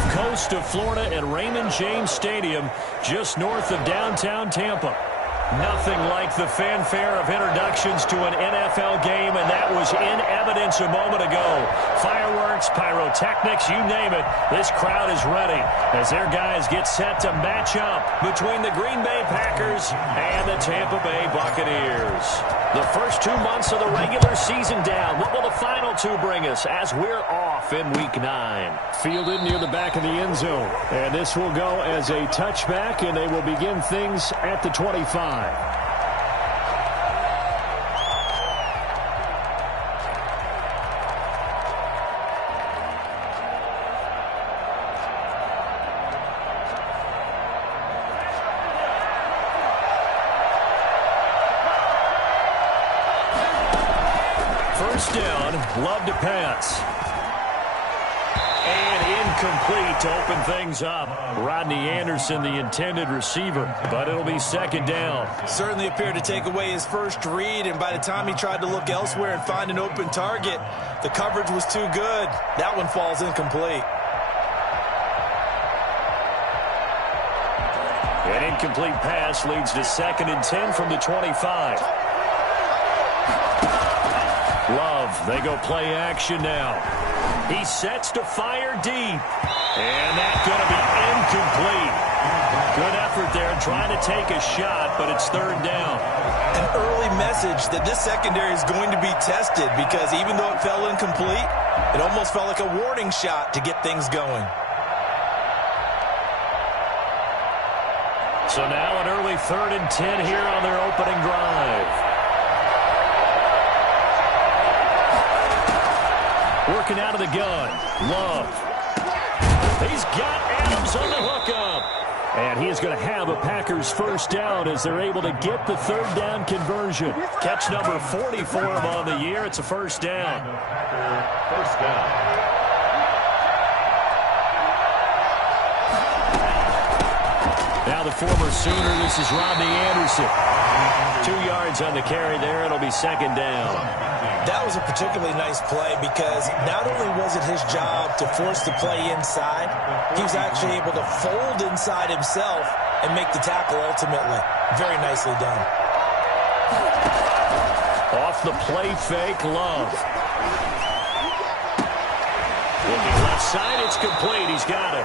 Gulf Coast of Florida at Raymond James Stadium, just north of downtown Tampa. Nothing like the fanfare of introductions to an NFL game, and that was in evidence a moment ago. Fireworks, pyrotechnics, you name it. This crowd is ready as their guys get set to match up between the Green Bay Packers and the Tampa Bay Buccaneers. The first 2 months of the regular season down. What will the final two bring us as we're off in Week 9? Fielded near the back of the end zone. And this will go as a touchback, and they will begin things at the 25. First down, Love to pass. And incomplete to open things up. Rodney Anderson, the intended receiver, but it'll be second down. Certainly appeared to take away his first read, and by the time he tried to look elsewhere and find an open target, the coverage was too good. That one falls incomplete. An incomplete pass leads to 2nd and 10 from the 25. Love, they go play action now. He sets to fire deep. And that's going to be incomplete. Good effort there trying to take a shot, but it's 3rd down. An early message that this secondary is going to be tested because even though it fell incomplete, it almost felt like a warning shot to get things going. So now an early 3rd and 10 here on their opening drive. Working out of the gun. Love. He's got Adams on the hookup. And he is going to have a Packers first down as they're able to get the 3rd down conversion. Catch number 40 for him on the year. It's a first down. First down. Now the former Sooner, this is Rodney Anderson. 2 yards on the carry there. It'll be second down. That was a particularly nice play because not only was it his job to force the play inside, he was actually able to fold inside himself and make the tackle ultimately. Very nicely done. Off the play fake, Love. Looking left side, it's complete. He's got it.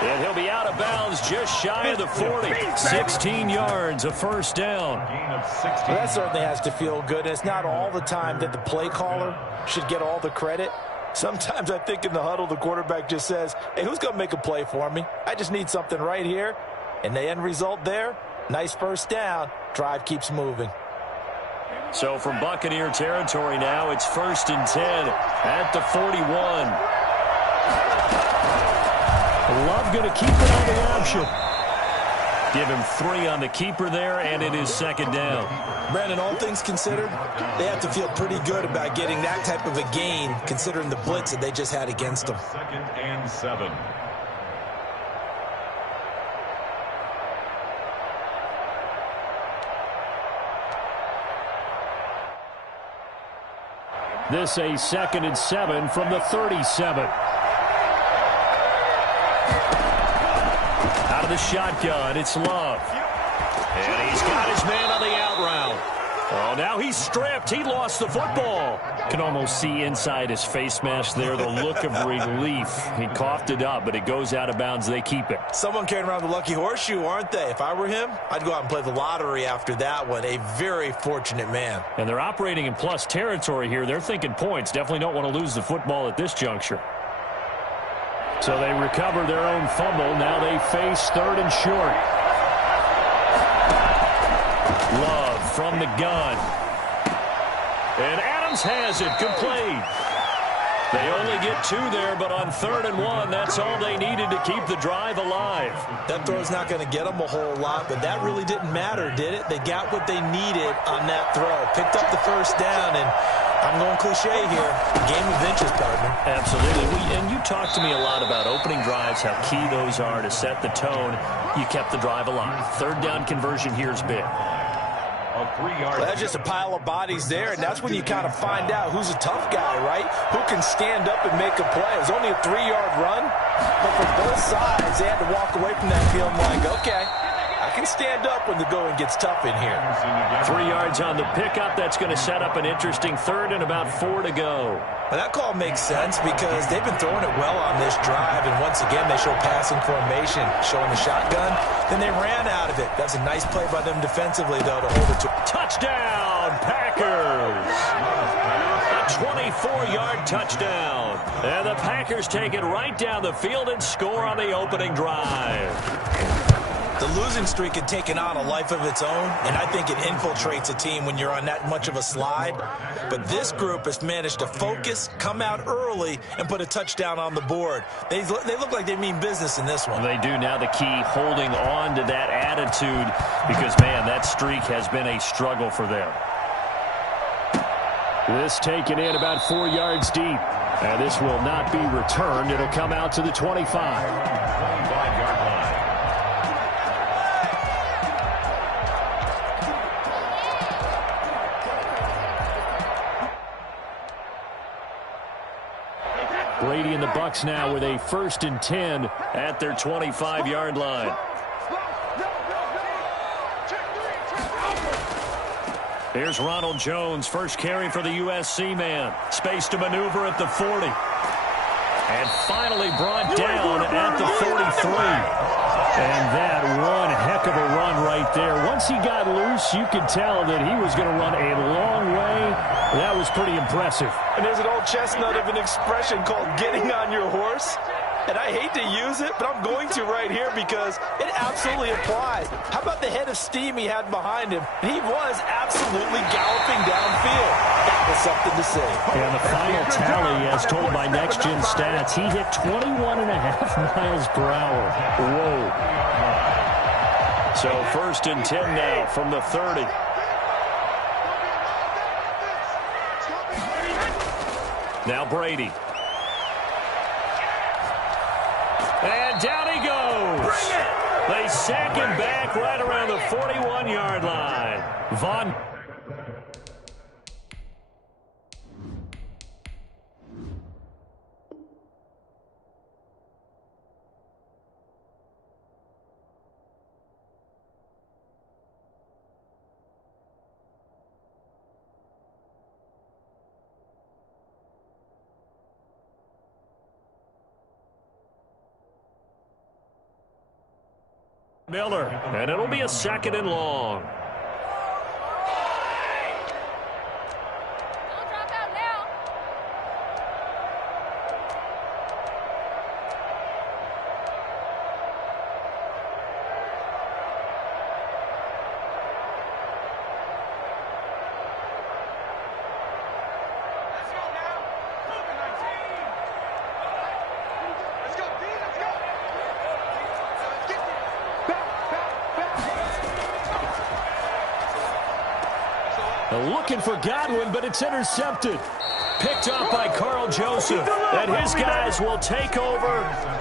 And he'll be out of bounds just shy of the 40. 16 yards, a first down. Well, that certainly has to feel good. It's not all the time that the play caller should get all the credit. Sometimes I think in the huddle, the quarterback just says, hey, who's going to make a play for me? I just need something right here. And the end result there, nice first down. Drive keeps moving. So from Buccaneer territory now, it's 1st and 10 at the 41. Love going to keep it on the option. Give him 3 on the keeper there, and it is second down. Brandon, all things considered, they have to feel pretty good about getting that type of a gain, considering the blitz that they just had against them. 2nd and 7. This a 2nd and 7 from the 37. Out of the shotgun, it's Love. And he's got his man on the out route. Oh, now he's stripped. He lost the football. Can almost see inside his face mask there the look of relief. He coughed it up, but it goes out of bounds. They keep it. Someone carrying around the lucky horseshoe, aren't they? If I were him, I'd go out and play the lottery after that one. A very fortunate man. And they're operating in plus territory here. They're thinking points. Definitely don't want to lose the football at this juncture. So they recover their own fumble. Now they face 3rd and short. Love from the gun. And Adams has it complete. They only get 2 there, but on 3rd and 1, that's all they needed to keep the drive alive. That throw's not going to get them a whole lot, but that really didn't matter, did it? They got what they needed on that throw. Picked up the first down, and I'm going cliche here. Game of inches, partner. Absolutely. And you talked to me a lot about opening drives, how key those are to set the tone. You kept the drive alive. 3rd down conversion here is big. Well, that's just a pile of bodies there, and that's when you kind of find out who's a tough guy, right? Who can stand up and make a play. It was only a 3-yard run, but for both both sides, they had to walk away from that feeling like, okay, I can stand up when the going gets tough in here. 3 yards on the pickup. That's going to set up an interesting third and about 4 to go. Well, that call makes sense because they've been throwing it well on this drive, and once again, they show passing formation, showing the shotgun. Then they ran out of it. That's a nice play by them defensively, though, to hold it to. Touchdown, Packers! A 24-yard touchdown. And the Packers take it right down the field and score on the opening drive. The losing streak had taken on a life of its own, and I think it infiltrates a team when you're on that much of a slide. But this group has managed to focus, come out early, and put a touchdown on the board. They look like they mean business in this one. They do. Now the key, holding on to that attitude, because, man, that streak has been a struggle for them. This taken in about 4 yards deep. And this will not be returned. It'll come out to the 25. 5-yard line. Brady and the Bucs now with a 1st and 10 at their 25-yard line. Here's Ronald Jones, first carry for the USC man. Space to maneuver at the 40. And finally brought down at the 43. And that one heck of a run right there. Once he got loose, you could tell that he was going to run a long way. That was pretty impressive. And there's an old chestnut of an expression called getting on your horse. And I hate to use it, but I'm going to right here because it absolutely applies. How about the head of steam he had behind him? He was absolutely galloping downfield. That was something to see. And the final tally, as told by Next Gen Stats, he hit 21.5 miles per hour. Whoa. So 1st and 10 now from the 30. Now Brady. And down he goes. They sack him back right around the 41-yard line. Vaughn. Miller, and it'll be a 2nd and long. Looking for Godwin, but it's intercepted. Picked up by Carl Joseph. And his guys will take over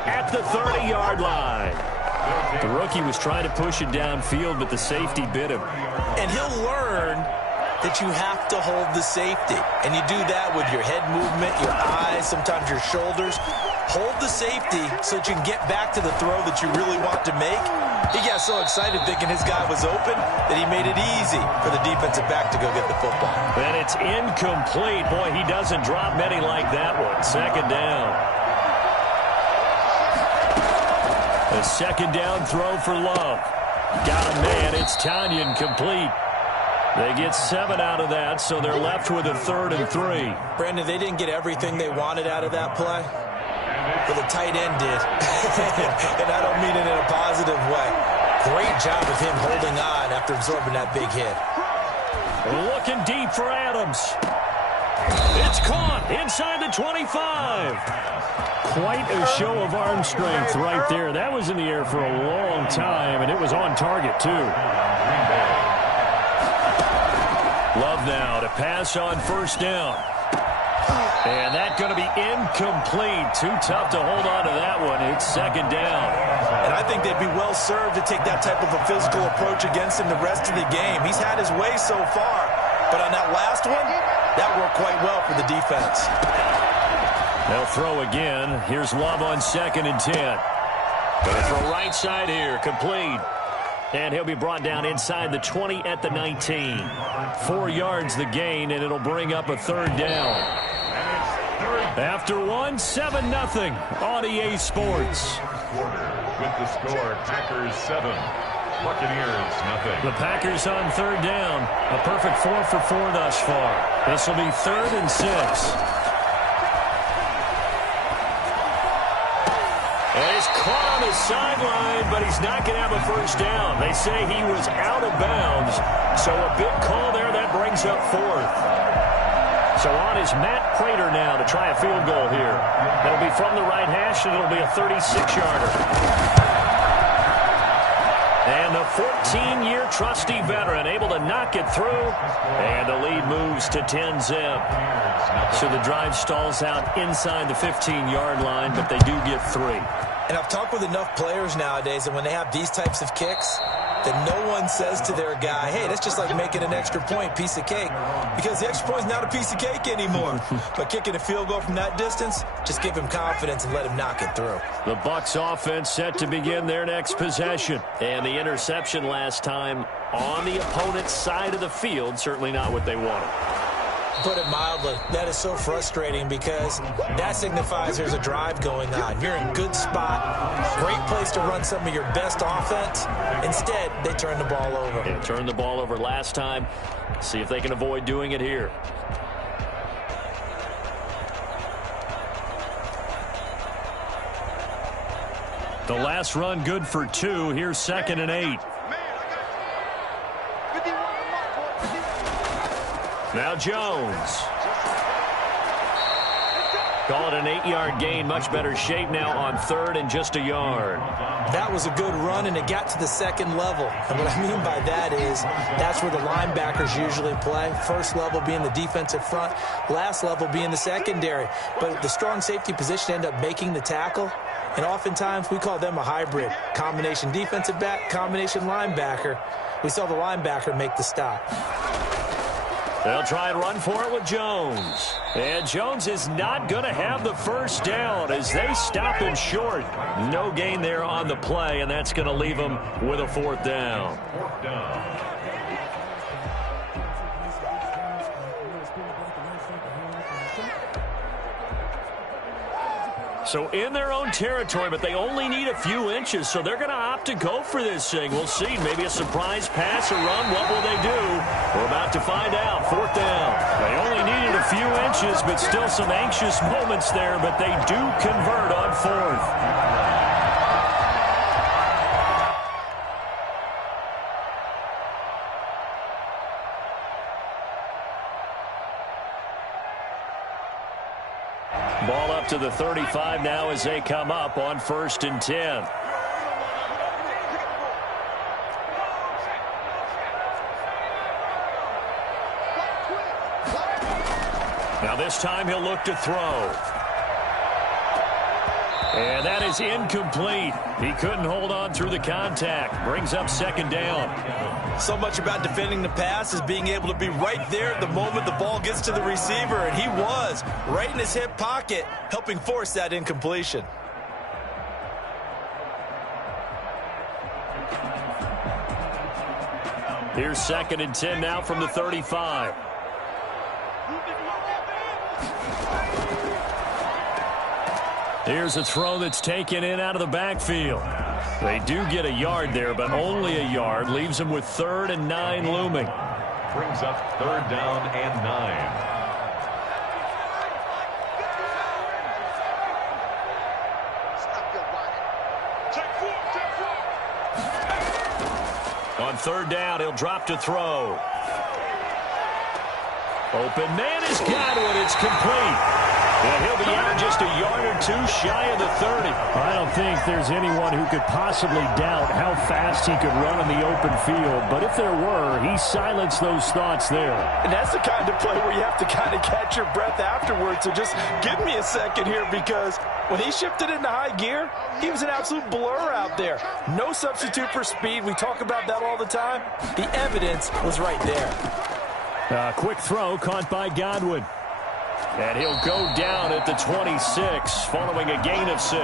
at the 30-yard line. The rookie was trying to push it downfield, but the safety bit him. And he'll learn that you have to hold the safety. And you do that with your head movement, your eyes, sometimes your shoulders. Hold the safety so that you can get back to the throw that you really want to make. He got so excited thinking his guy was open that he made it easy for the defensive back to go get the football. And it's incomplete. Boy, he doesn't drop many like that one. 2nd down. A 2nd down throw for Love. Got a man. It's Tanyan complete. They get 7 out of that, so they're left with a 3rd and 3. Brandon, they didn't get everything they wanted out of that play. But the tight end did. And I don't mean it in a positive way. Great job of him holding on after absorbing that big hit. Looking deep for Adams. It's caught inside the 25. Quite a show of arm strength right there. That was in the air for a long time, and it was on target, too. Love now to pass on 1st down. And that's going to be incomplete. Too tough to hold on to that one. It's 2nd down. And I think they'd be well served to take that type of a physical approach against him the rest of the game. He's had his way so far. But on that last one, that worked quite well for the defense. They'll throw again. Here's Love on 2nd and 10. Going to throw right side here, complete. And he'll be brought down inside the 20 at the 19. 4 yards the gain, and it'll bring up a third down. After one, 7-0 on EA Sports. With the score, Packers 7, Buccaneers 0. The Packers on third down. A perfect 4 for 4 thus far. This will be 3rd and 6. And he's caught on the sideline, but he's not going to have a first down. They say he was out of bounds. So a big call there. That brings up 4th. So on is Matt Prater now to try a field goal here. It'll be from the right hash, and it'll be a 36-yarder. And the 14-year trusty veteran able to knock it through. And the lead moves to 10-zip. So the drive stalls out inside the 15-yard line, but they do get 3. And I've talked with enough players nowadays, and when they have these types of kicks, that no one says to their guy, hey, that's just like making an extra point, piece of cake. Because the extra point is not a piece of cake anymore. But kicking a field goal from that distance, just give him confidence and let him knock it through. The Bucs offense set to begin their next possession. And the interception last time on the opponent's side of the field, certainly not what they wanted. Put it mildly, that is so frustrating because that signifies there's a drive going on. You're in good spot, great place to run some of your best offense. Instead, they turn the ball over. They turned the ball over last time. See if they can avoid doing it here. The last run good for 2. Here's 2nd and 8. Now Jones. Call it an 8-yard gain. Much better shape now on 3rd and just a yard. That was a good run, and it got to the 2nd level. And what I mean by that is that's where the linebackers usually play. First level being the defensive front, last level being the secondary. But the strong safety position ended up making the tackle. And oftentimes we call them a hybrid. Combination defensive back, combination linebacker. We saw the linebacker make the stop. They'll try and run for it with Jones. And Jones is not going to have the first down as they stop him short. No gain there on the play, and that's going to leave him with a 4th down. So in their own territory, but they only need a few inches, so they're going to opt to go for this thing. We'll see. Maybe a surprise pass or run. What will they do? We're about to find out. 4th down. They only needed a few inches, but still some anxious moments there, but they do convert on 4th. Ball up to the 35 now as they come up on 1st and 10. Now this time he'll look to throw. And that is incomplete. He couldn't hold on through the contact. Brings up 2nd down. So much about defending the pass is being able to be right there at the moment the ball gets to the receiver, and he was right in his hip pocket, helping force that incompletion. Here's 2nd and 10 now from the 35. Here's a throw that's taken in out of the backfield. They do get a yard there, but only a yard. Leaves them with 3rd and 9 looming. Brings up 3rd down and 9. On 3rd down, he'll drop to throw. Open man has got it. It's complete. And he'll be out just a yard or 2 shy of the 30. I don't think there's anyone who could possibly doubt how fast he could run on the open field. But if there were, he silenced those thoughts there. And that's the kind of play where you have to kind of catch your breath afterwards. So just give me a second here, because when he shifted into high gear, he was an absolute blur out there. No substitute for speed. We talk about that all the time. The evidence was right there. A quick throw caught by Godwin. And he'll go down at the 26 following a gain of 6.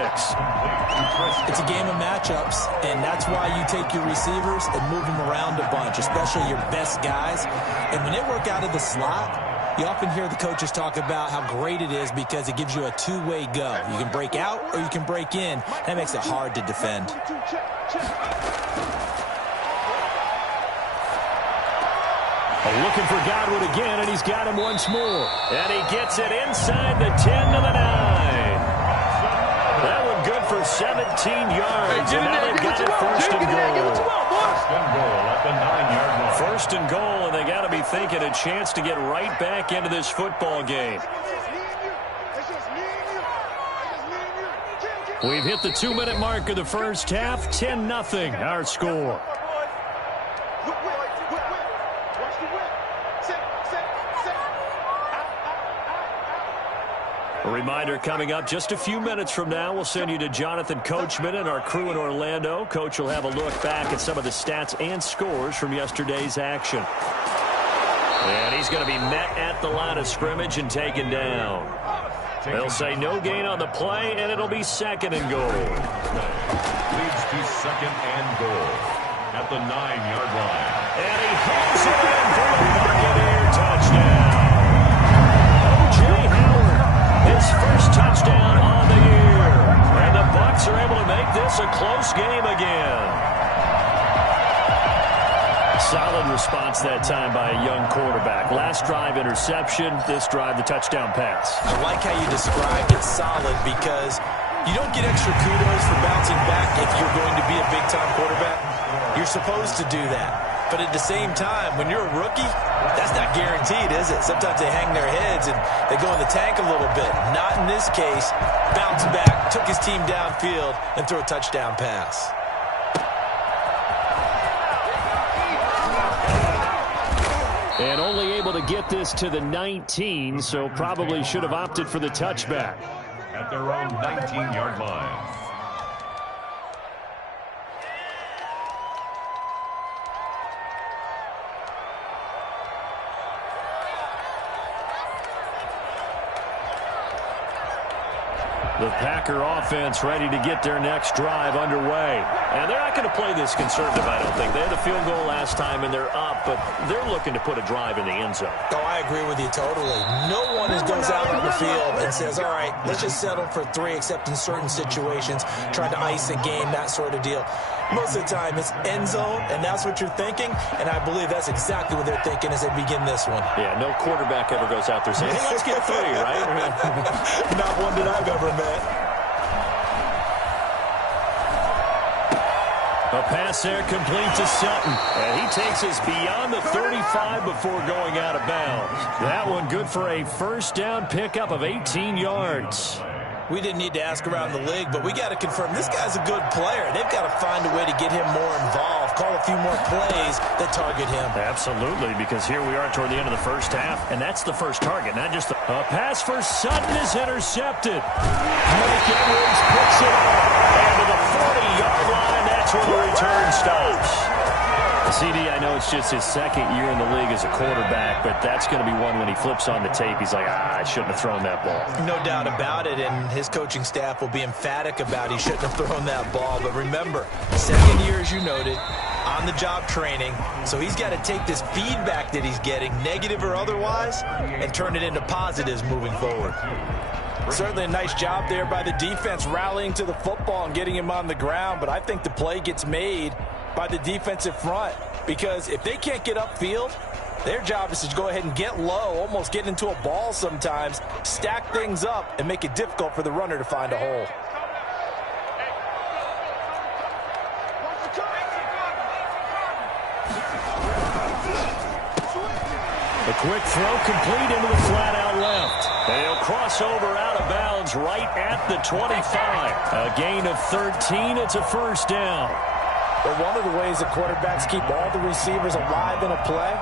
It's a game of matchups, and that's why you take your receivers and move them around a bunch, especially your best guys. And when they work out of the slot, you often hear the coaches talk about how great it is because it gives you a two-way go. You can break out or you can break in. That makes it hard to defend. Looking for Godwin again, and he's got him once more. And he gets it inside the 10 to the 9. That one good for 17 yards. And now they've got it first and goal. First and goal at the 9-yard line. First and goal, and they got to be thinking a chance to get right back into this football game. We've hit the 2-minute mark of the first half. 10-0 our score. A reminder coming up just a few minutes from now, we'll send you to Jonathan Coachman and our crew in Orlando. Coach will have a look back at some of the stats and scores from yesterday's action. And he's going to be met at the line of scrimmage and taken down. They'll say no gain on the play, and it'll be second and goal. Leads to second and goal at the 9-yard line. And he hits it in for a Buccaneer touchdown. His first touchdown on the year. And the Bucs are able to make this a close game again. Solid response that time by a young quarterback. Last drive interception, this drive the touchdown pass. I like how you described it, solid, because you don't get extra kudos for bouncing back if you're going to be a big-time quarterback. You're supposed to do that. But at the same time, when you're a rookie, that's not guaranteed, is it? Sometimes they hang their heads and they go in the tank a little bit. Not in this case. Bounced back, took his team downfield, and threw a touchdown pass. And only able to get this to the 19, so probably should have opted for the touchback. At their own 19-yard line. The Packer offense ready to get their next drive underway. And they're not going to play this conservative, I don't think. They had a field goal last time, and they're up, but they're looking to put a drive in the end zone. Oh, I agree with you totally. No one goes out on the field and says, all right, let's just settle for 3, except in certain situations, trying to ice a game, that sort of deal. Most of the time, it's end zone, and that's what you're thinking, and I believe that's exactly what they're thinking as they begin this one. Yeah, no quarterback ever goes out there saying, hey, let's get 3, right? Not one that I've ever met. A pass there complete to Sutton. And he takes us beyond the 35 before going out of bounds. That one good for a first down pickup of 18 yards. We didn't need to ask around the league, but we got to confirm this guy's a good player. They've got to find a way to get him more involved, call a few more plays that target him. Absolutely, because here we are toward the end of the first half, and that's the first target, not just a pass for Sutton is intercepted. Mike Edwards picks it up, and to the 40-yard line, that's where the return stops. CD, I know it's just his second year in the league as a quarterback, but that's going to be one when he flips on the tape. He's like, I shouldn't have thrown that ball. No doubt about it, and his coaching staff will be emphatic about he shouldn't have thrown that ball. But remember, second year, as you noted, on-the-job training, so he's got to take this feedback that he's getting, negative or otherwise, and turn it into positives moving forward. Certainly a nice job there by the defense rallying to the football and getting him on the ground, but I think the play gets made by the defensive front, because if they can't get upfield, their job is to go ahead and get low, almost get into a ball sometimes, stack things up, and make it difficult for the runner to find a hole. A quick throw complete into the flat out left. They'll cross over out of bounds right at the 25. A gain of 13. It's a first down. Well, one of the ways that quarterbacks keep all the receivers alive in a play,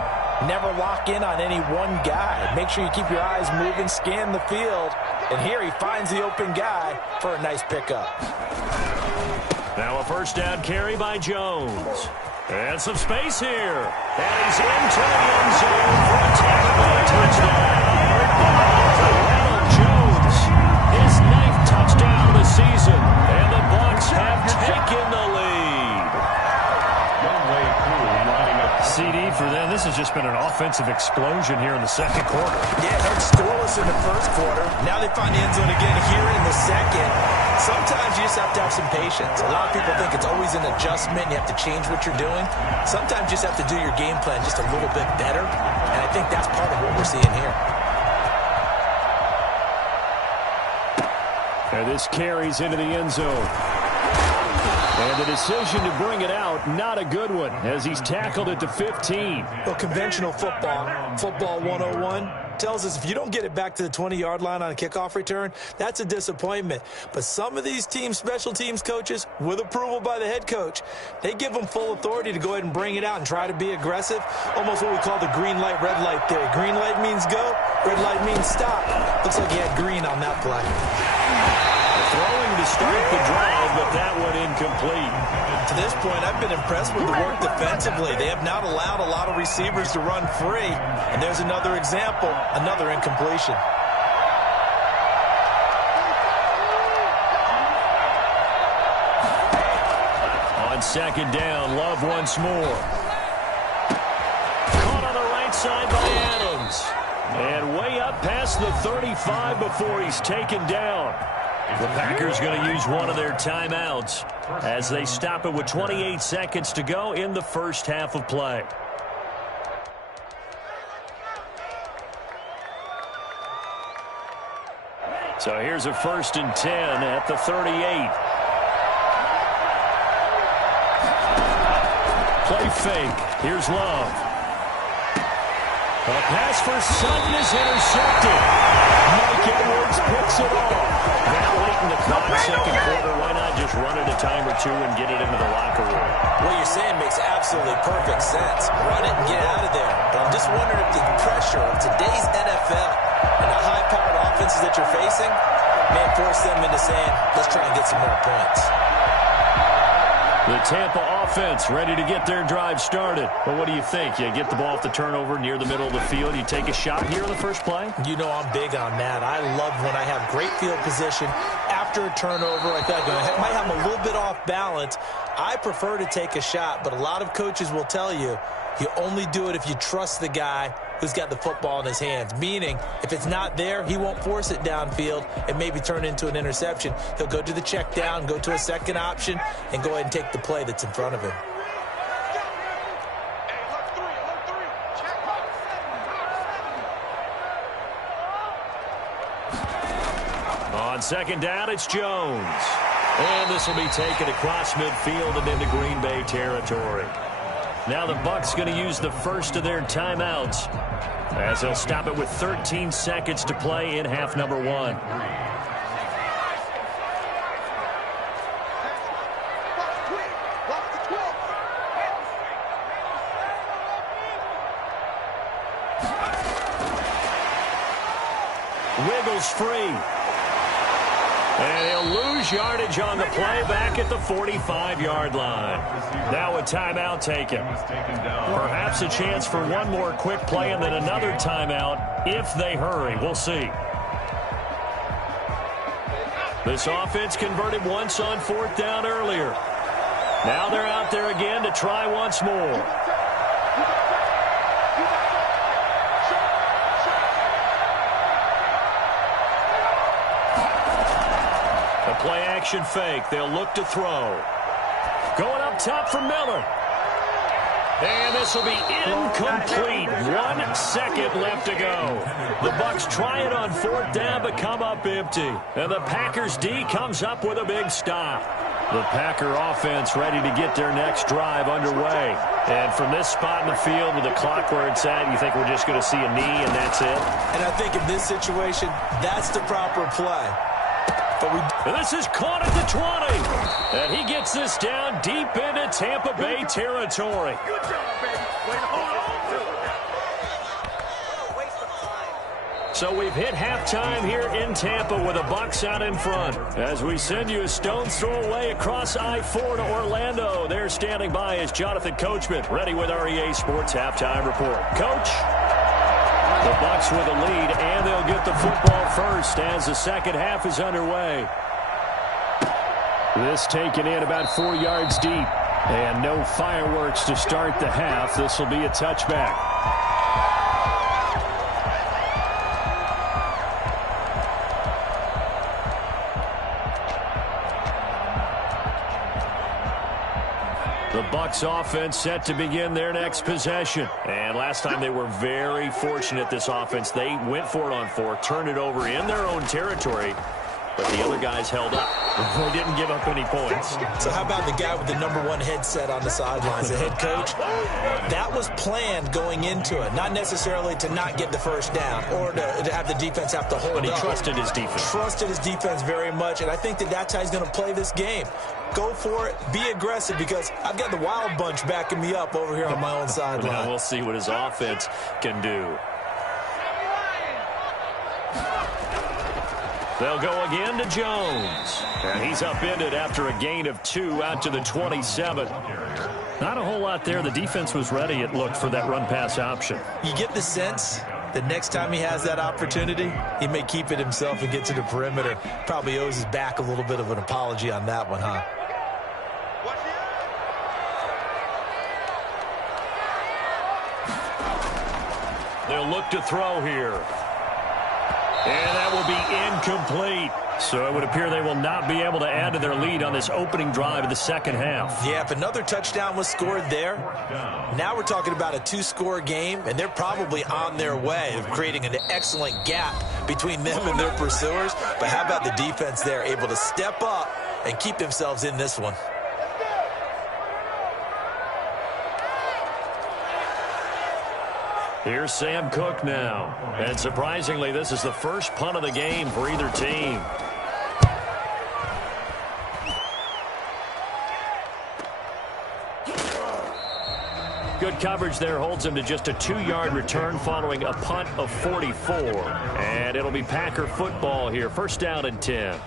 never lock in on any one guy. Make sure you keep your eyes moving, scan the field, and here he finds the open guy for a nice pickup. Now a first down carry by Jones. And some space here. And he's into the end zone for a touchdown. for them. This has just been an offensive explosion here in the second quarter. Yeah, it hurt scoreless in the first quarter. Now they find the end zone again here in the second. Sometimes you just have to have some patience. A lot of people think it's always an adjustment. You have to change what you're doing. Sometimes you just have to do your game plan just a little bit better. And I think that's part of what we're seeing here. And this carries into the end zone. And the decision to bring it out, not a good one, as he's tackled at the 15. Well, conventional football 101, tells us if you don't get it back to the 20-yard line on a kickoff return, that's a disappointment. But some of these teams, special teams coaches, with approval by the head coach, they give them full authority to go ahead and bring it out and try to be aggressive, almost what we call the green light, red light theory. Green light means go, red light means stop. Looks like he had green on that play. Throwing to start the drive, but that one incomplete. To this point, I've been impressed with the work defensively. They have not allowed a lot of receivers to run free. And there's another example, another incompletion. On second down, Love once more. Caught on the right side by Adams. And way up past the 35 before he's taken down. The Packers going to use one of their timeouts as they stop it with 28 seconds to go in the first half of play. So here's a 1st and 10 at the 38. Play fake. Here's Love. A pass for Sutton is intercepted. Mike Edwards picks it off. Now late in the clock, second quarter, why not just run it a time or two and get it into the locker room? What you're saying makes absolutely perfect sense. Run it and get out of there. But I'm just wondering if the pressure of today's NFL and the high-powered offenses that you're facing may force them into saying, let's try and get some more points. The Tampa offense ready to get their drive started. Well, what do you think? You get the ball off the turnover near the middle of the field. You take a shot here in the first play? You know I'm big on that. I love when I have great field position after a turnover. I feel like I might have a little bit off balance. I prefer to take a shot, but a lot of coaches will tell you, you only do it if you trust the guy who's got the football in his hands. Meaning, if it's not there, he won't force it downfield and maybe turn into an interception. He'll go to the check down, go to a second option, and go ahead and take the play that's in front of him. On second down, it's Jones. And this will be taken across midfield and into Green Bay territory. Now the Bucs going to use the first of their timeouts as they'll stop it with 13 seconds to play in half number 1. Wiggles free. And he'll lose yardage on the play back at the 45-yard line. Now a timeout taken. Perhaps a chance for one more quick play and then another timeout if they hurry. We'll see. This offense converted once on 4th down earlier. Now they're out there again to try once more. Play action fake. They'll look to throw. Going up top for Miller. And this will be incomplete. 1 second left to go. The Bucs try it on 4th down but come up empty. And the Packers D comes up with a big stop. The Packer offense ready to get their next drive underway. And from this spot in the field with the clock where it's at, you think we're just going to see a knee and that's it? And I think in this situation, that's the proper play. And this is caught at the 20. And he gets this down deep into Tampa Bay territory. Good job, baby. Way to hold on. So we've hit halftime here in Tampa with the Bucs out in front. As we send you a stone's throw away across I-4 to Orlando. There standing by is Jonathan Coachman, ready with our EA Sports Halftime Report. Coach? The Bucs with a lead, and they'll get the football first as the second half is underway. This taken in about 4 yards deep. And no fireworks to start the half. This will be a touchback. The Bucs offense set to begin their next possession. And last time they were very fortunate, this offense. They went for it on 4, turned it over in their own territory, but the other guys held up. They didn't give up any points. So how about the guy with the #1 headset on the sidelines, the head coach? That was planned going into it, not necessarily to not get the first down or to have the defense have to hold up. But he trusted his defense. Trusted his defense very much, and I think that's how he's going to play this game. Go for it. Be aggressive, because I've got the wild bunch backing me up over here on my own sideline. Now we'll see what his offense can do. They'll go again to Jones. And he's upended after a gain of 2 out to the 27. Not a whole lot there. The defense was ready, it looked, for that run-pass option. You get the sense that next time he has that opportunity, he may keep it himself and get to the perimeter. Probably owes his back a little bit of an apology on that one, huh? They'll look to throw here. And that will be incomplete. So it would appear they will not be able to add to their lead on this opening drive of the second half. Yeah, if another touchdown was scored there, now we're talking about a 2-score game, and they're probably on their way of creating an excellent gap between them and their pursuers. But how about the defense there, able to step up and keep themselves in this one? Here's Sam Cook now. And surprisingly, this is the first punt of the game for either team. Good coverage there holds him to just a 2-yard return following a punt of 44. And it'll be Packer football here. First down and 10.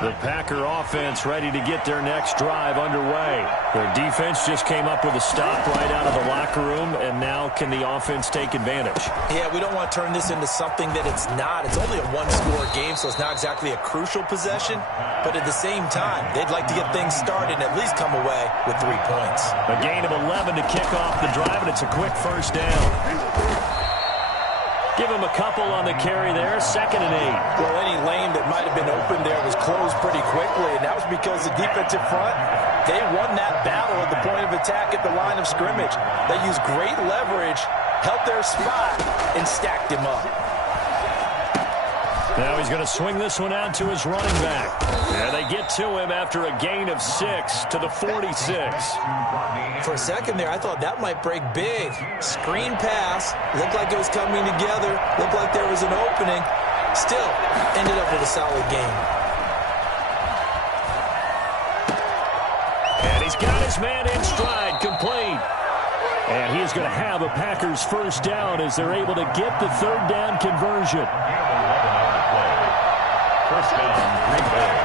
The Packer offense ready to get their next drive underway. Their defense just came up with a stop right out of the locker room, and now can the offense take advantage? Yeah, we don't want to turn this into something that it's not. It's only a 1-score game, so it's not exactly a crucial possession. But at the same time, they'd like to get things started and at least come away with 3 points. A gain of 11 to kick off the drive, and it's a quick first down. Give him a couple on the carry there. 2nd and 8. Well, any lane that might have been open there was closed pretty quickly, and that was because the defensive front, they won that battle at the point of attack at the line of scrimmage. They used great leverage, held their spot, and stacked him up. Now he's going to swing this one out to his running back. And they get to him after a gain of 6 to the 46. For a second there, I thought that might break big. Screen pass. Looked like it was coming together. Looked like there was an opening. Still, ended up with a solid game. And he's got his man in stride, complete. And he is going to have a Packers first down as they're able to get the 3rd down conversion. First down, Green Bay.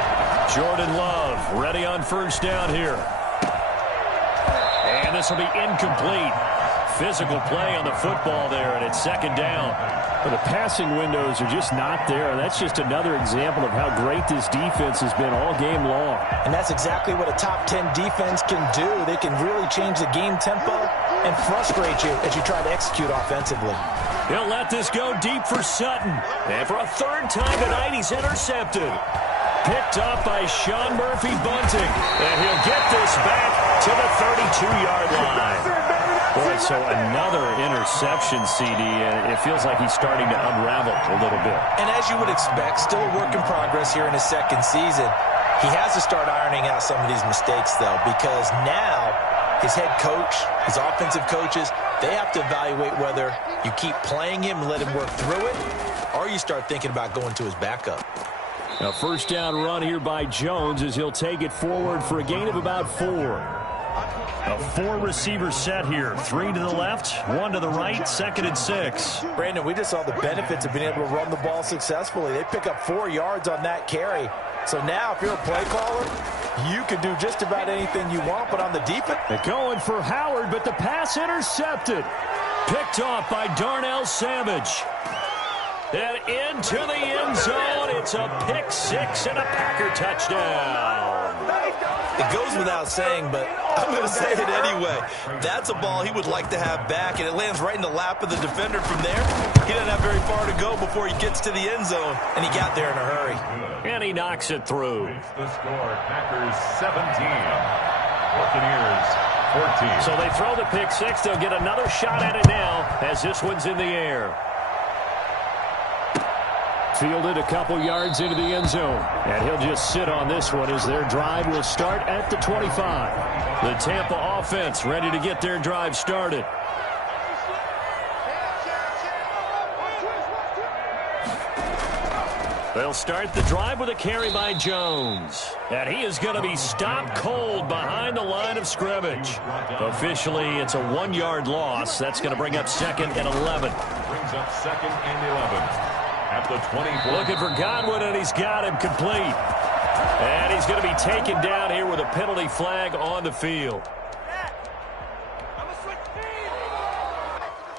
Jordan Love ready on first down here. And this will be incomplete. Physical play on the football there, and it's 2nd down. But the passing windows are just not there, and that's just another example of how great this defense has been all game long. And that's exactly what a top 10 defense can do. They can really change the game tempo and frustrate you as you try to execute offensively. He'll let this go deep for Sutton. And for a 3rd time tonight, he's intercepted. Picked up by Sean Murphy-Bunting. And he'll get this back to the 32-yard line. Boy, so another interception, CD, and it feels like he's starting to unravel a little bit. And as you would expect, still a work in progress here in his 2nd season. He has to start ironing out some of these mistakes, though, because now his head coach, his offensive coaches, they have to evaluate whether you keep playing him and let him work through it, or you start thinking about going to his backup. A first down run here by Jones as he'll take it forward for a gain of about 4. A 4-receiver set here. 3 to the left, 1 to the right, 2nd and 6. Brandon, we just saw the benefits of being able to run the ball successfully. They pick up 4 yards on that carry. So now if you're a play caller, you can do just about anything you want, but on the defense. They're going for Howard, but the pass intercepted. Picked off by Darnell Savage. And into the end zone. It's a pick six and a Packer touchdown. It goes without saying, but I'm going to say it anyway. That's a ball he would like to have back, and it lands right in the lap of the defender from there. He doesn't have very far to go before he gets to the end zone, and he got there in a hurry. And he knocks it through. The score, Packers 17, Buccaneers 14. So they throw the pick six. They'll get another shot at it now as this one's in the air. Fielded a couple yards into the end zone. And he'll just sit on this one as their drive will start at the 25. The Tampa offense ready to get their drive started. They'll start the drive with a carry by Jones. And he is going to be stopped cold behind the line of scrimmage. Officially, it's a 1-yard loss. That's going to bring up second and 11. Brings up second and 11. At the 24. Looking for Godwin, and he's got him complete. And he's going to be taken down here with a penalty flag on the field. I'm going to switch teams.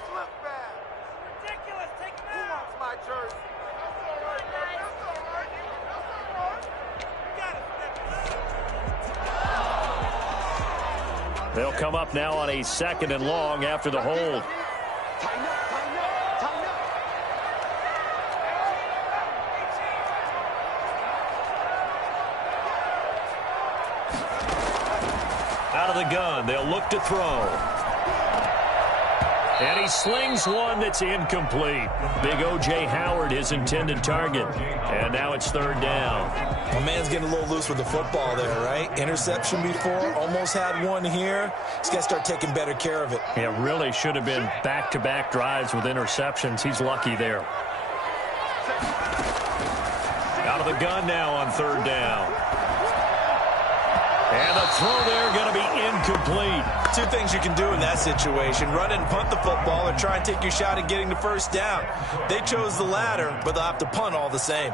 Flip back. Ridiculous. Take him out. Who wants my jersey? They'll come up now on a second and long after the hold. Out of the gun, they'll look to throw. And he slings one that's incomplete. Big O.J. Howard, his intended target. And now it's third down. My man's getting a little loose with the football there, right? Interception before, almost had one here. He's got to start taking better care of it. It really should have been back-to-back drives with interceptions. He's lucky there. Out of the gun now on third down. And the throw there going to be incomplete. Two things you can do in that situation: run and punt the football, or try and take your shot at getting the first down. They chose the latter, but they'll have to punt all the same.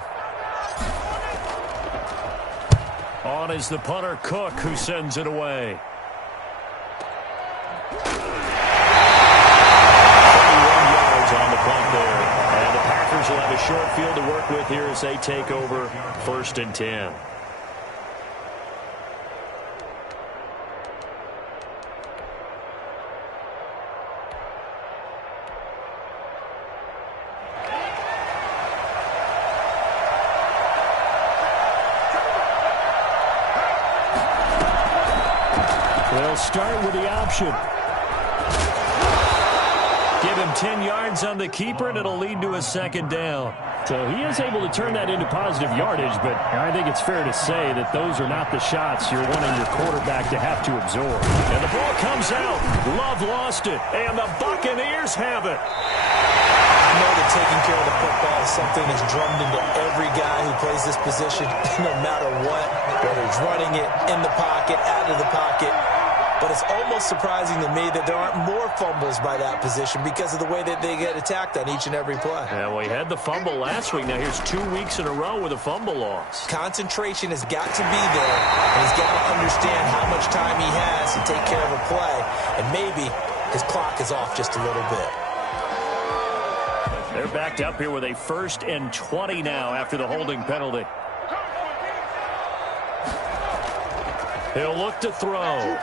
On is the punter, Cook, who sends it away. 31 yards on the punt there. And the Packers will have a short field to work with here as they take over first and 10. They'll start with the option. Give him 10 yards on the keeper, and it'll lead to a second down. So he is able to turn that into positive yardage, but I think it's fair to say that those are not the shots you're wanting your quarterback to have to absorb. And the ball comes out. Love lost it, and the Buccaneers have it. I know that taking care of the football is something that's drummed into every guy who plays this position, no matter what, whether he's running it, in the pocket, out of the pocket. But it's almost surprising to me that there aren't more fumbles by that position because of the way that they get attacked on each and every play. Yeah, well, he had the fumble last week. Now here's 2 weeks in a row with a fumble loss. Concentration has got to be there, and he's got to understand how much time he has to take care of a play, and maybe his clock is off just a little bit. They're backed up here with a 1st and 20 now after the holding penalty. He'll look to throw.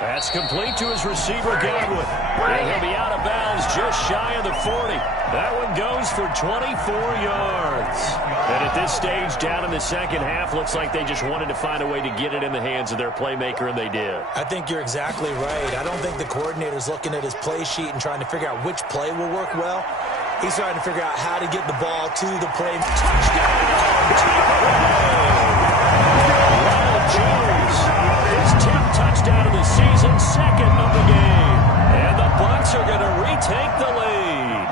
That's complete to his receiver, Godwin. And he'll be out of bounds just shy of the 40. That one goes for 24 yards. And at this stage, down in the second half, looks like they just wanted to find a way to get it in the hands of their playmaker, and they did. I think you're exactly right. I don't think the coordinator's looking at his play sheet and trying to figure out which play will work well. He's trying to figure out how to get the ball to the play. Touchdown! Jones, his 10th touchdown of the season, 2nd of the game. And the Bucs are going to retake the lead.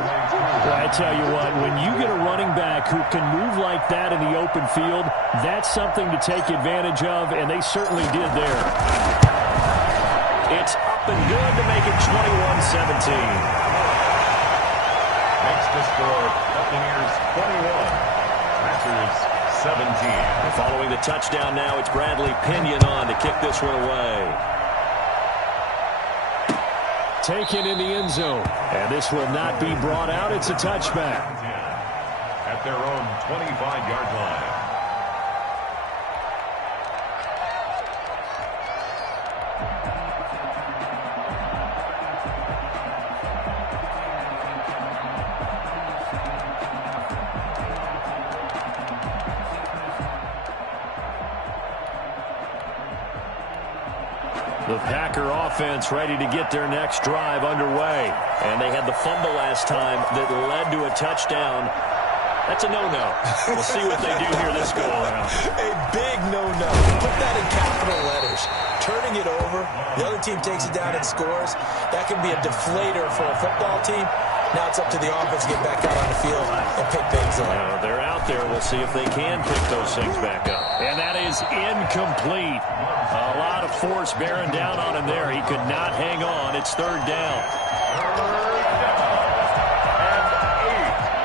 Well, I tell you what, when you get a running back who can move like that in the open field, that's something to take advantage of, and they certainly did there. It's up and good to make it 21-17. Next to score, Buccaneers 21, Packers 17. Following the touchdown now, it's Bradley Pinion on to kick this one away. taken in the end zone. And this will not be brought out. It's a touchback. At their own 25-yard line. The Packer offense ready to get their next drive underway. And they had the fumble last time that led to a touchdown. That's a no-no. We'll see what they do here this go-around. A big no-no. Put that in capital letters. Turning it over, the other team takes it down and scores. That can be a deflator for a football team. Now it's up to the offense to get back out on the field and pick things up. They're out there. We'll see if they can pick those things back up. And that is incomplete. A lot of force bearing down on him there. He could not hang on. It's third down.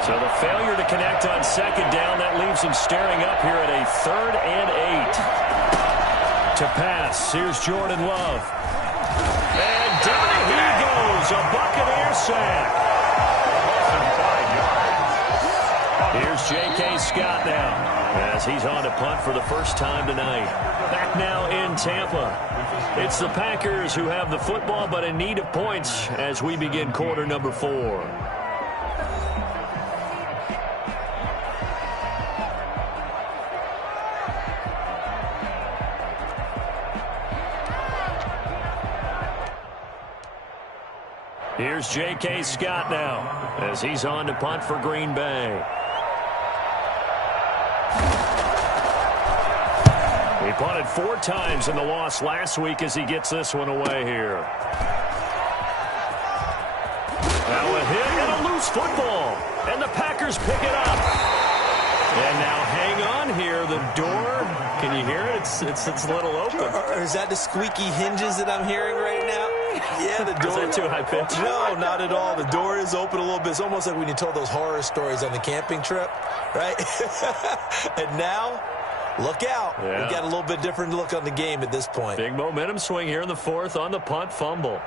So the failure to connect on second down, that leaves him staring up here at a 3rd and 8. To pass, here's Jordan Love. And down he goes, a Buccaneer sack. Here's J.K. Scott now, as he's on to punt for the first time tonight. Back now in Tampa. It's the Packers who have the football, but in need of points as we begin quarter number 4. Here's J.K. Scott now, as he's on to punt for Green Bay. He punted 4 times in the loss last week as he gets this one away here. Now a hit and a loose football, and the Packers pick it up. And now hang on here, the door, can you hear it? It's a little open. Or is that the squeaky hinges that I'm hearing right now? Yeah, the door. Is that too high pitch? No, not at all. The door is open a little bit. It's almost like when you told those horror stories on the camping trip, right? And now, look out. Yeah. We've got a little bit different look on the game at this point. Big momentum swing here in the 4th on the punt fumble.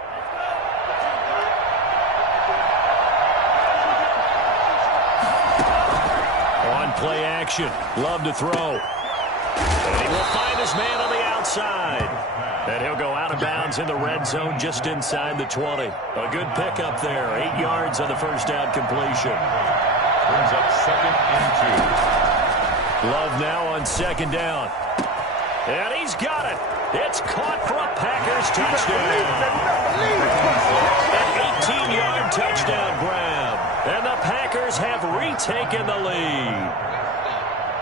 On play action. Love to throw. And he will find his man on the outside. And he'll go out of bounds in the red zone just inside the 20. A good pickup there. 8 yards on the first down completion. Brings up 2nd and 2. Love now on second down. And he's got it. It's caught for a Packers touchdown. An 18-yard touchdown grab. And the Packers have retaken the lead.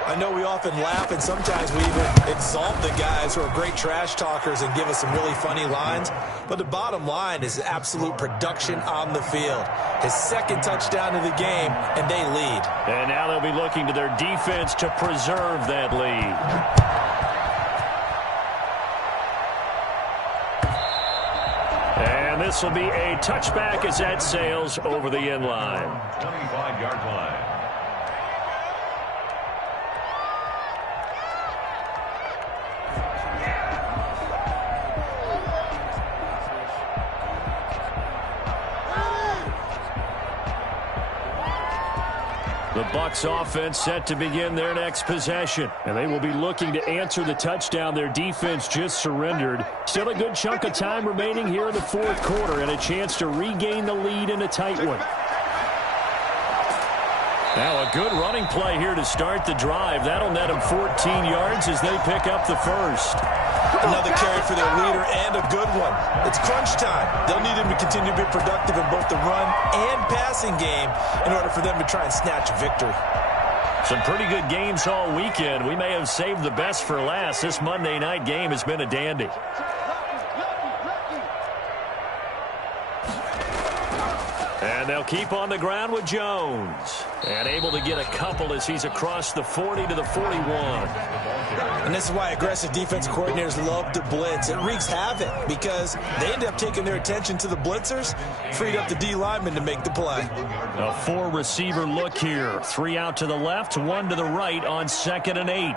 I know we often laugh, and sometimes we even exalt the guys who are great trash talkers and give us some really funny lines. But the bottom line is absolute production on the field. His 2nd touchdown of the game, and they lead. And now they'll be looking to their defense to preserve that lead. And this will be a touchback as that sails over the end line. 25-yard line. The Bucs offense set to begin their next possession. And they will be looking to answer the touchdown their defense just surrendered. Still a good chunk of time remaining here in the 4th quarter and a chance to regain the lead in a tight one. Now a good running play here to start the drive. That'll net them 14 yards as they pick up the first. Another carry for their leader and a good one. It's crunch time. They'll need him to continue to be productive in both the run and passing game in order for them to try and snatch a victory. Some pretty good games all weekend. We may have saved the best for last. This Monday night game has been a dandy. And they'll keep on the ground with Jones. And able to get a couple as he's across the 40 to the 41. And this is why aggressive defense coordinators love to blitz. It wreaks havoc because they end up taking their attention to the blitzers, freed up the D lineman to make the play. A 4-receiver look here. 3 out to the left, 1 to the right on 2nd and 8.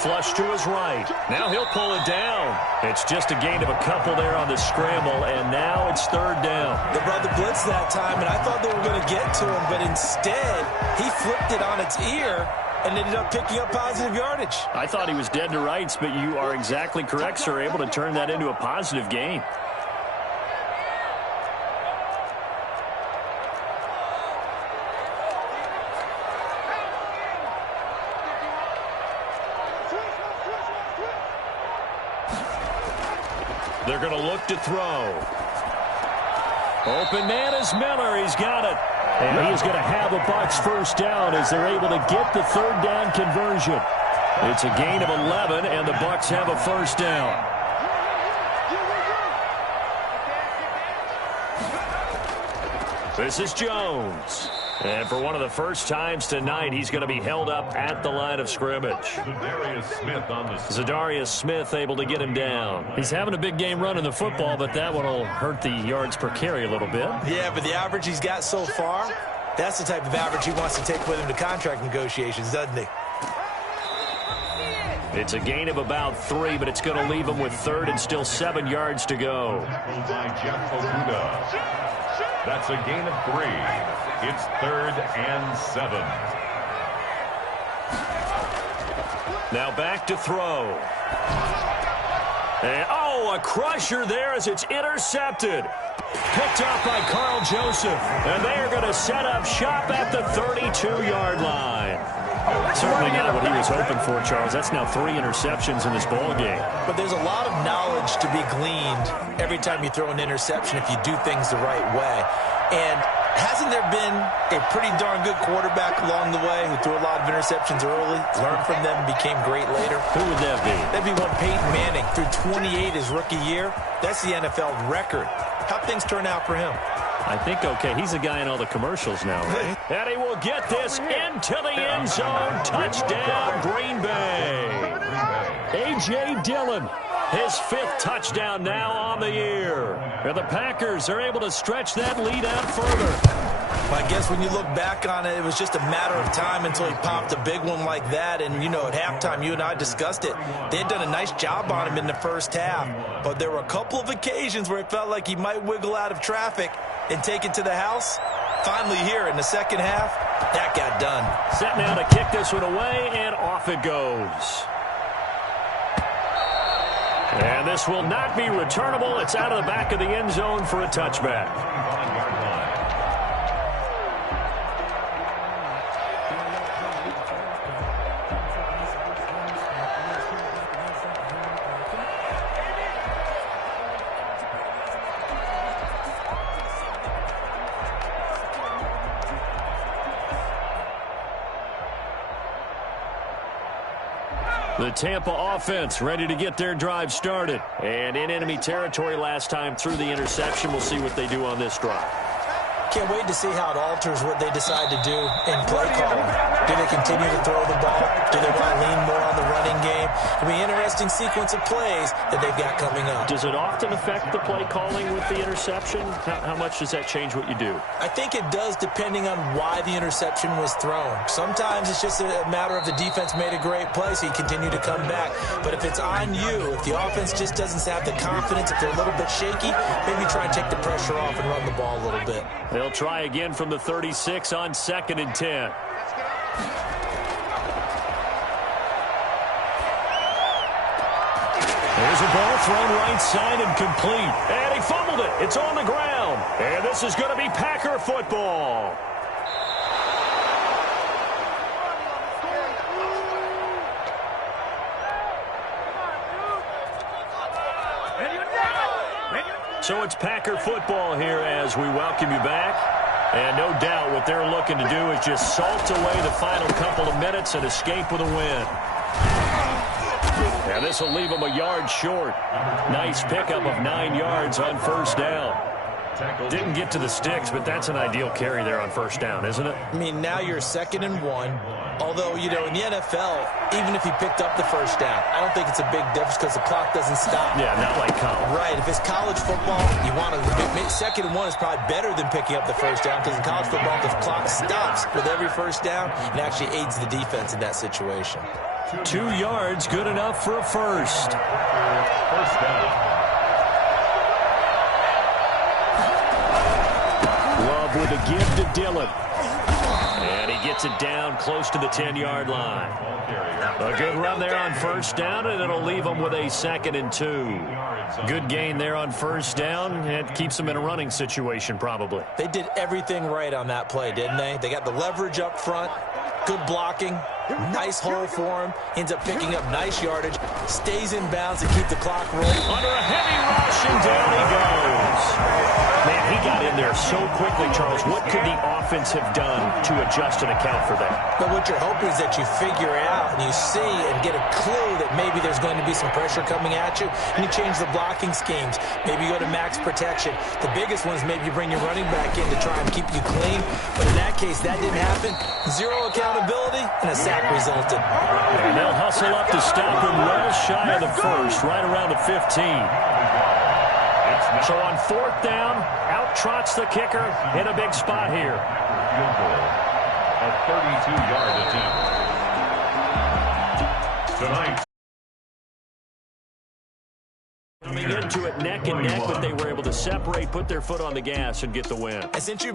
flush to his right. Now he'll pull it down. It's just a gain of a couple there on the scramble, and now it's third down. The brother blitzed that time, and I thought they were going to get to him, but instead he flipped it on its ear and ended up picking up positive yardage. I thought he was dead to rights, but you are exactly correct, sir, able to turn that into a positive gain. They're going to look to throw. Open man is Miller. He's got it. And he's going to have a Bucs first down as they're able to get the third down conversion. It's a gain of 11, and the Bucs have a first down. This is Jones. And for one of the first times tonight, he's going to be held up at the line of scrimmage. Zadarius Smith able to get him down. He's having a big game running the football, but that one will hurt the yards per carry a little bit. Yeah, but the average he's got so far, that's the type of average he wants to take with him to contract negotiations, doesn't he? It's a gain of about 3, but it's going to leave him with third and still 7 yards to go. That's a gain of 3. It's 3rd and 7. Now back to throw. And, a crusher there as it's intercepted. Picked up by Carl Joseph. And they are going to set up shop at the 32-yard line. Certainly not what he was hoping for, Charles. That's now 3 interceptions in this ball game. But there's a lot of knowledge to be gleaned every time you throw an interception if you do things the right way. And hasn't there been a pretty darn good quarterback along the way who threw a lot of interceptions early, learned from them, and became great later? Who would that be? That'd be one Peyton Manning. Threw 28 his rookie year. That's the NFL record. How'd things turn out for him? I think okay. He's a guy in all the commercials now, right? And he will get this into the end zone. Touchdown, Green Bay. A.J. Dillon, his 5th touchdown now on the year. And the Packers are able to stretch that lead out further. Well, I guess when you look back on it, it was just a matter of time until he popped a big one like that. And, at halftime, you and I discussed it. They had done a nice job on him in the first half. But there were a couple of occasions where it felt like he might wiggle out of traffic and take it to the house. Finally here in the second half, that got done. Set now to kick this one away, and off it goes. And this will not be returnable. It's out of the back of the end zone for a touchback. The Tampa offense ready to get their drive started. And in enemy territory last time through the interception. We'll see what they do on this drive. Can't wait to see how it alters what they decide to do in play calling. Do they continue to throw the ball? Do they want to lean more on the running game? It'll be an interesting sequence of plays that they've got coming up. Does it often affect the play calling with the interception? How much does that change what you do? I think it does depending on why the interception was thrown. Sometimes it's just a matter of the defense made a great play, so you continue to come back. But if it's on you, if the offense just doesn't have the confidence, if they're a little bit shaky, maybe try and take the pressure off and run the ball a little bit. They'll try again from the 36 on 2nd and 10. There's a ball thrown right side and complete. And he fumbled it. It's on the ground. And this is going to be Packer football. So it's Packer football here as we welcome you back. And no doubt what they're looking to do is just salt away the final couple of minutes and escape with a win. And this will leave them a yard short. Nice pickup of 9 yards on first down. Didn't get to the sticks, but that's an ideal carry there on first down, isn't it? I mean, now you're 2nd and 1. Although, in the NFL, even if he picked up the first down, I don't think it's a big difference because the clock doesn't stop. Yeah, not like college. Right. If it's college football, you want to 2nd and 1 is probably better than picking up the first down because in college football, the clock stops with every first down and actually aids the defense in that situation. 2 yards, good enough for a first. First down. Love with a give to Dillon. And he gets it down close to the 10-yard line. A good run there on first down, and it'll leave them with a 2nd and 2. Good gain there on first down. It keeps them in a running situation, probably. They did everything right on that play, didn't they? They got the leverage up front, good blocking, nice hole for him, ends up picking up nice yardage, stays in bounds and keep the clock rolling. Under a heavy rush, and down he goes. Man, he got in there so quickly, Charles. What could the offense have done to adjust and account for that? But what you're hoping is that you figure it out and you see and get a clue that maybe there's going to be some pressure coming at you, and you change the blocking schemes. Maybe you go to max protection. The biggest one is maybe you bring your running back in to try and keep you clean. But in that case, that didn't happen. Zero accountability, and a sack resulted. And they'll hustle up to stop him well shy of the first, right around the 15. So on 4th down, out trots the kicker in a big spot here. Field goal. A 32-yard attempt. Tonight. Coming into it neck and neck, but they were able to separate, put their foot on the gas, and get the win. And since you